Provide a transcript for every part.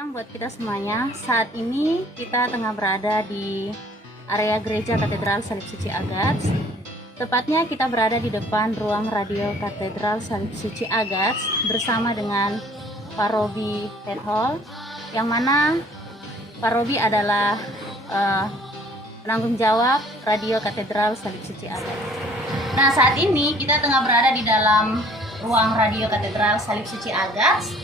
siang buat kita semuanya. Saat ini kita tengah berada di area Gereja Katedral Salib Suci Agats. Tepatnya kita berada di depan ruang radio Katedral Salib Suci Agats bersama dengan Pak Robi Pethol, yang mana Pak Robi adalah penanggung jawab radio Katedral Salib Suci Agats. Nah, saat ini kita tengah berada di dalam ruang radio Katedral Salib Suci Agats.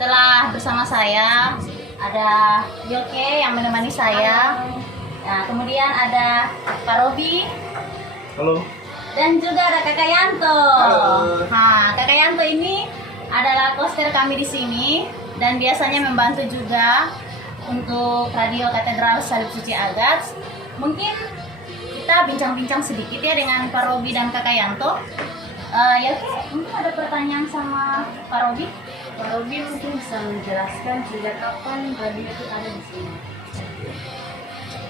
Setelah bersama saya ada Yoke yang menemani saya. Nah, kemudian ada Pak Robi. Halo. Dan juga ada Kakak Yanto. Halo. Nah, Kakak Yanto ini adalah koster kami di sini dan biasanya membantu juga untuk radio Katedral Salib Suci Agats. Mungkin kita bincang-bincang sedikit ya dengan Pak Robi dan Kakak Yanto. Yoke, mungkin ada pertanyaan sama Pak Robi? Pak Robi mungkin bisa menjelaskan sejak kapan radio itu ada di sini.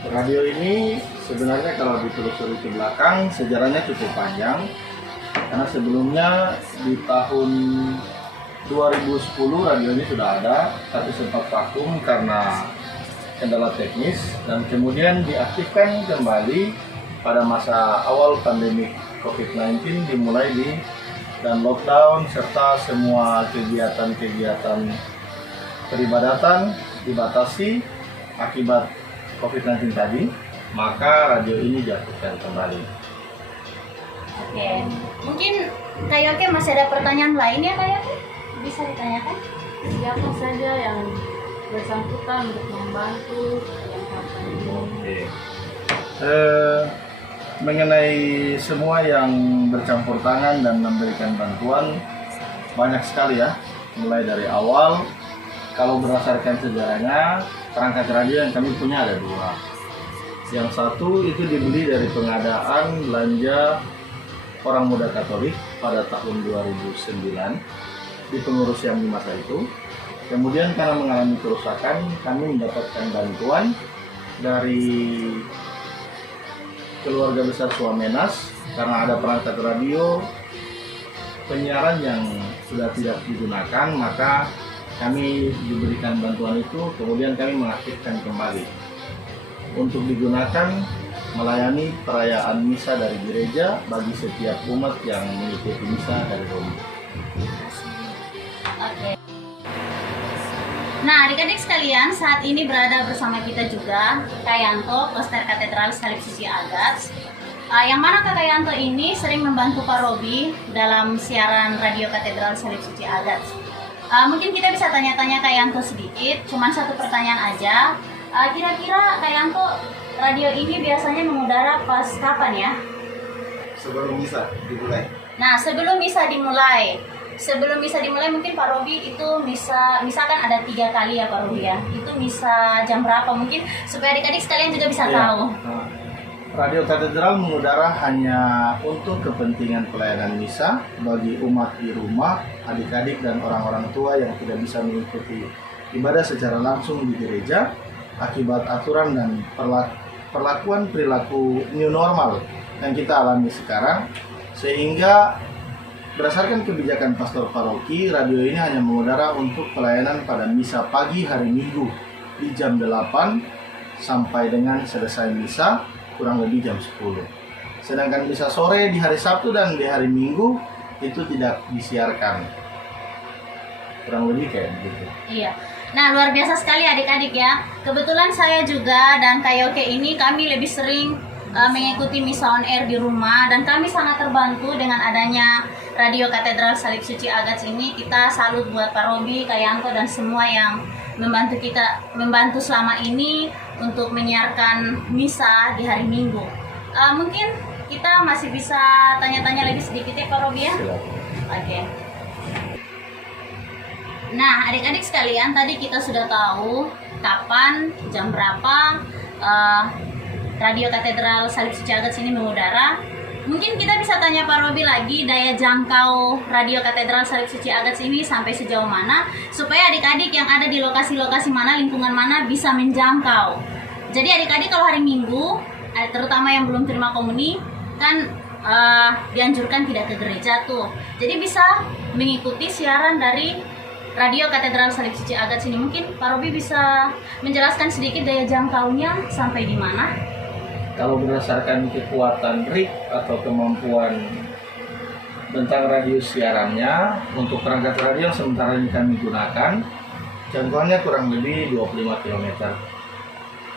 Radio ini sebenarnya kalau ditelusuri ke belakang sejarahnya cukup panjang, karena sebelumnya di tahun 2010 radio ini sudah ada, tapi sempat vakum karena kendala teknis dan kemudian diaktifkan kembali pada masa awal pandemi COVID-19, dimulai dan lockdown serta semua kegiatan-kegiatan peribadatan dibatasi akibat COVID-19 tadi, maka radio ini diaktifkan kembali. Oke, mungkin Kak Yoke masih ada pertanyaan lain ya Kak Yoke? Bisa ditanyakan? Siapa saja yang bersangkutan untuk membantu yang kapan ini? Oke. Mengenai semua yang bercampur tangan dan memberikan bantuan banyak sekali ya, mulai dari awal. Kalau berdasarkan sejarahnya, perangkat radio yang kami punya ada dua. Yang satu itu dibeli dari pengadaan belanja orang muda Katolik pada tahun 2009 di pengurus yang di masa itu. Kemudian karena mengalami kerusakan, kami mendapatkan bantuan dari keluarga besar Suamenas karena ada perangkat radio penyiaran yang sudah tidak digunakan, maka kami diberikan bantuan itu, kemudian kami mengaktifkan kembali untuk digunakan melayani perayaan misa dari gereja bagi setiap umat yang mengikuti misa dari Roma. Oke. Nah, adik-adik sekalian, saat ini berada bersama kita juga Kak Yanto, koster Katedral Salib Suci Agats. Yang mana Kak Yanto ini sering membantu Pak Robi dalam siaran radio Katedral Salib Suci Agats. Mungkin kita bisa tanya-tanya Kak Yanto sedikit, cuma satu pertanyaan aja. Kira-kira Kak Yanto, radio ini biasanya mengudara pas kapan ya? Sebelum misa dimulai. Nah, sebelum misa dimulai. Sebelum misa dimulai mungkin Pak Robi itu misalkan ada 3 kali ya Pak Robi ya. Itu misa jam berapa mungkin supaya adik-adik sekalian juga bisa tahu. Radio Katedral mengudara hanya untuk kepentingan pelayanan misa bagi umat di rumah, adik-adik dan orang-orang tua yang tidak bisa mengikuti ibadah secara langsung di gereja akibat aturan dan perlakuan perilaku new normal yang kita alami sekarang, sehingga berdasarkan kebijakan pastor paroki, radio ini hanya mengudara untuk pelayanan pada misa pagi hari Minggu di jam 8 sampai dengan selesai misa kurang lebih jam 10. Sedangkan misa sore di hari Sabtu dan di hari Minggu itu tidak disiarkan. Kurang lebih kayak begitu. Iya. Nah, luar biasa sekali adik-adik ya. Kebetulan saya juga dan Kak Yoke ini kami lebih sering mengikuti misa on air di rumah, dan kami sangat terbantu dengan adanya radio Katedral Salib Suci Agats ini. Kita salut buat Pak Robi, Kak Yanto dan semua yang membantu selama ini untuk menyiarkan misa di hari Minggu. Mungkin kita masih bisa tanya-tanya lebih sedikit ya Pak Robi ya. Oke. Nah, adik-adik sekalian, tadi kita sudah tahu kapan, jam berapa radio Katedral Salib Suci Agats ini mengudara. Mungkin kita bisa tanya Pak Robi lagi, daya jangkau radio Katedral Salib Suci Agats ini sampai sejauh mana, supaya adik-adik yang ada di lokasi-lokasi mana, lingkungan mana bisa menjangkau. Jadi adik-adik kalau hari Minggu, terutama yang belum terima komuni, kan dianjurkan tidak ke gereja tuh. Jadi bisa mengikuti siaran dari Radio Katedral Salib Suci Agats ini. Mungkin Pak Robi bisa menjelaskan sedikit daya jangkaunya sampai di mana? Kalau berdasarkan kekuatan rig atau kemampuan tentang radius siarannya, untuk perangkat radio yang sementara ini kami gunakan, jangkauannya kurang lebih 25 km.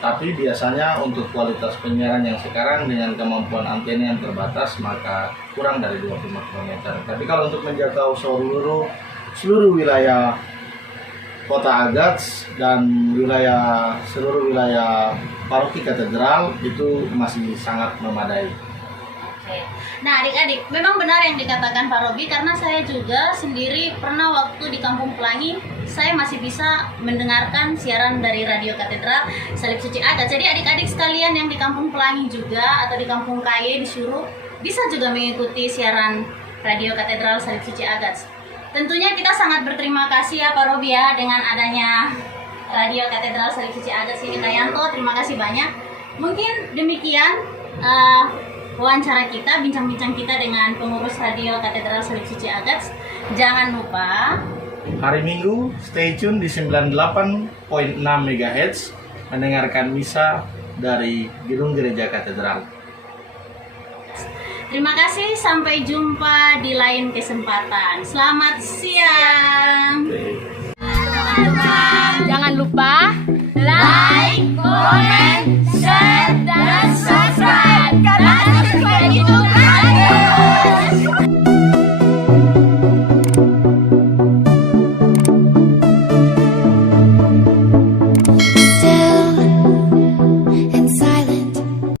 Tapi biasanya untuk kualitas penyiaran yang sekarang dengan kemampuan antena yang terbatas, maka kurang dari 25 km. Tapi kalau untuk menjangkau seluruh wilayah Kota Agats dan seluruh wilayah Paroki Katedral itu masih sangat memadai. Oke. Nah adik-adik, memang benar yang dikatakan Pak Robi, karena saya juga sendiri pernah waktu di Kampung Pelangi, saya masih bisa mendengarkan siaran dari Radio Katedral Salib Suci Agats. Jadi adik-adik sekalian yang di Kampung Pelangi juga atau di Kampung Kaye disuruh bisa juga mengikuti siaran Radio Katedral Salib Suci Agats. Tentunya kita sangat berterima kasih ya Pak Robi ya dengan adanya Radio Katedral Salib Suci Agats ini. Tayanto, terima kasih banyak. Mungkin demikian wawancara kita, bincang-bincang kita dengan pengurus Radio Katedral Salib Suci Agats. Jangan lupa Hari Minggu stay tune di 98.6 MHz mendengarkan misa dari Gedung Gereja Katedral. Terima kasih, sampai jumpa di lain kesempatan. Selamat siang. Jangan lupa like, comment, share, dan subscribe. Karena subscribe itu